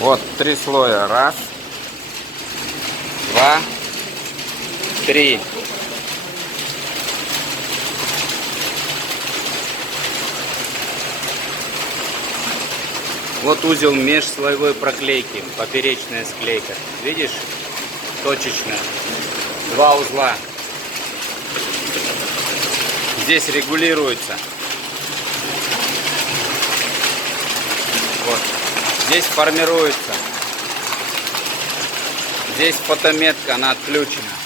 Вот 3 слоя. Раз, два, три. Вот узел межслоевой проклейки, поперечная склейка. Видишь? Точечная. 2 узла. Здесь регулируется. Вот. Здесь формируется. Здесь фотометка, она отключена.